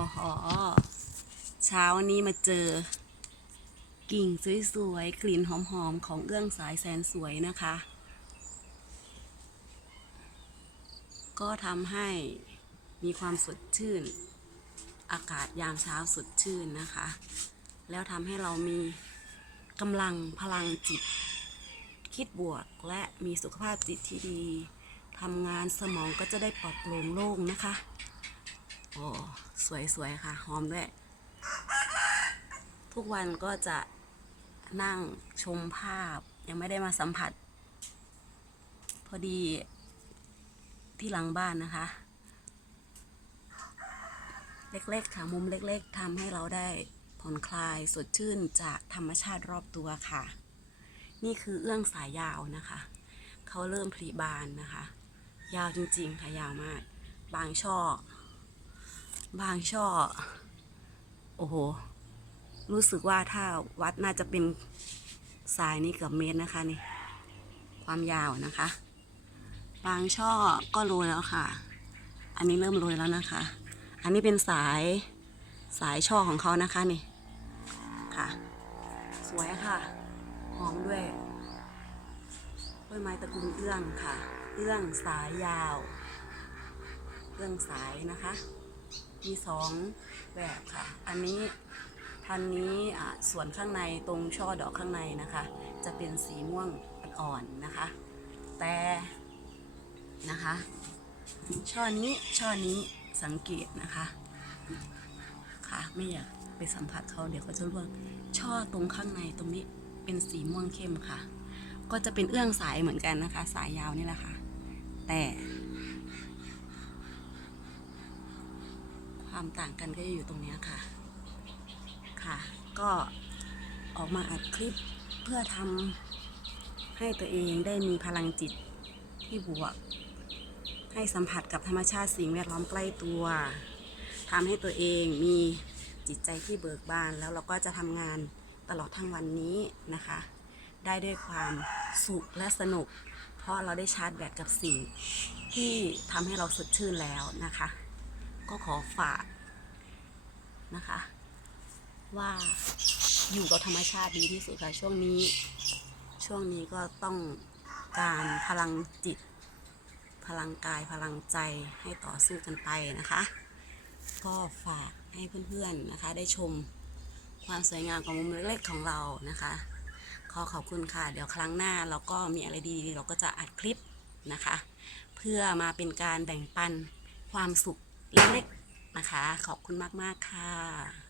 อหอเช้านี้มาเจอ กิ่งสวยๆ กลิ่นหอมๆ ของเอื้องสายแสนสวยนะคะ ก็ทำให้มีความสดชื่น อากาศยามเช้าสดชื่นนะคะ แล้วทำให้เรามีกำลังพลังจิต คิดบวกและมีสุขภาพจิตที่ดีทำงานสมองก็จะได้ปลอดโปร่งโล่งนะคะ โอ้สวยๆค่ะ หอมด้วย ทุกวันก็จะนั่งชมภาพ ยังไม่ได้มาสัมผัส พอดีที่หลังบ้านนะคะ เล็กๆค่ะมุมเล็กๆทำให้เราได้ผ่อนคลายสดชื่นจากธรรมชาติรอบตัวค่ะ นี่คือเอื้องสายยาวนะคะ เขาเริ่มผลิบานนะคะ ยาวจริงๆค่ะยาวมาก บางช่อ บางช่อ โอ้โห รู้สึกว่าถ้าวัดน่าจะเป็นสายนี่เกือบเมตรนะคะนี่ ความยาวนะคะ บางช่อก็โรยแล้วค่ะ อันนี้เริ่มโรยแล้วนะคะ อันนี้เป็นสายสายช่อของเขานะคะนี่ ค่ะ สวยค่ะ หอมด้วยกล้วยไม้ตระกูลเอื้องค่ะ เอื้องสายยาว เอื้องสายนะคะ มีสองแบบค่ะ อันนี้พันนี้ส่วนข้างในตรงช่อดอกข้างในนะคะ จะเป็นสีม่วงอ่อนๆนะคะ แต่นะคะ ช่อนี้ช่อนี้สังเกตนะคะค่ะไม่อยากไปสัมผัสเขาเดี๋ยวเขาจะร่วงช่อตรงข้างในตรงนี้เป็นสีม่วงเข้มค่ะ ก็จะเป็นเอื้องสายเหมือนกันนะคะ สายยาวนี่แหละค่ะ แต่ ความต่างกันก็จะอยู่ตรงนี้ค่ะ ค่ะ ก็ออกมาอัดคลิปเพื่อทำให้ตัวเองได้มีพลังจิตที่บวก ให้สัมผัสกับธรรมชาติสิ่งแวดล้อมใกล้ตัวทำให้ตัวเองมีจิตใจที่เบิกบาน แล้วเราก็จะทำงานตลอดทั้งวันนี้นะคะ ได้ด้วยความสุขและสนุก เพราะเราได้ชาร์จแบตกับสิ่งที่ทำให้เราสดชื่นแล้วนะคะ ก็ขอฝากนะคะ ว่าอยู่กับธรรมชาติดีที่สุดค่ะช่วงนี้ ช่วงนี้ก็ต้องการพลังจิต พลังกายพลังใจให้ต่อสู้กันไปนะคะ ก็ฝากให้เพื่อนๆนะคะ ได้ชมความสวยงามของมุมเล็กๆของเรานะคะขอขอบคุณค่ะ เดี๋ยวครั้งหน้าเราก็มีอะไรดีๆ เราก็จะอัดคลิปนะคะ เพื่อมาเป็นการแบ่งปันความสุข เล็กๆนะคะ ขอบคุณมาก ๆ ค่ะ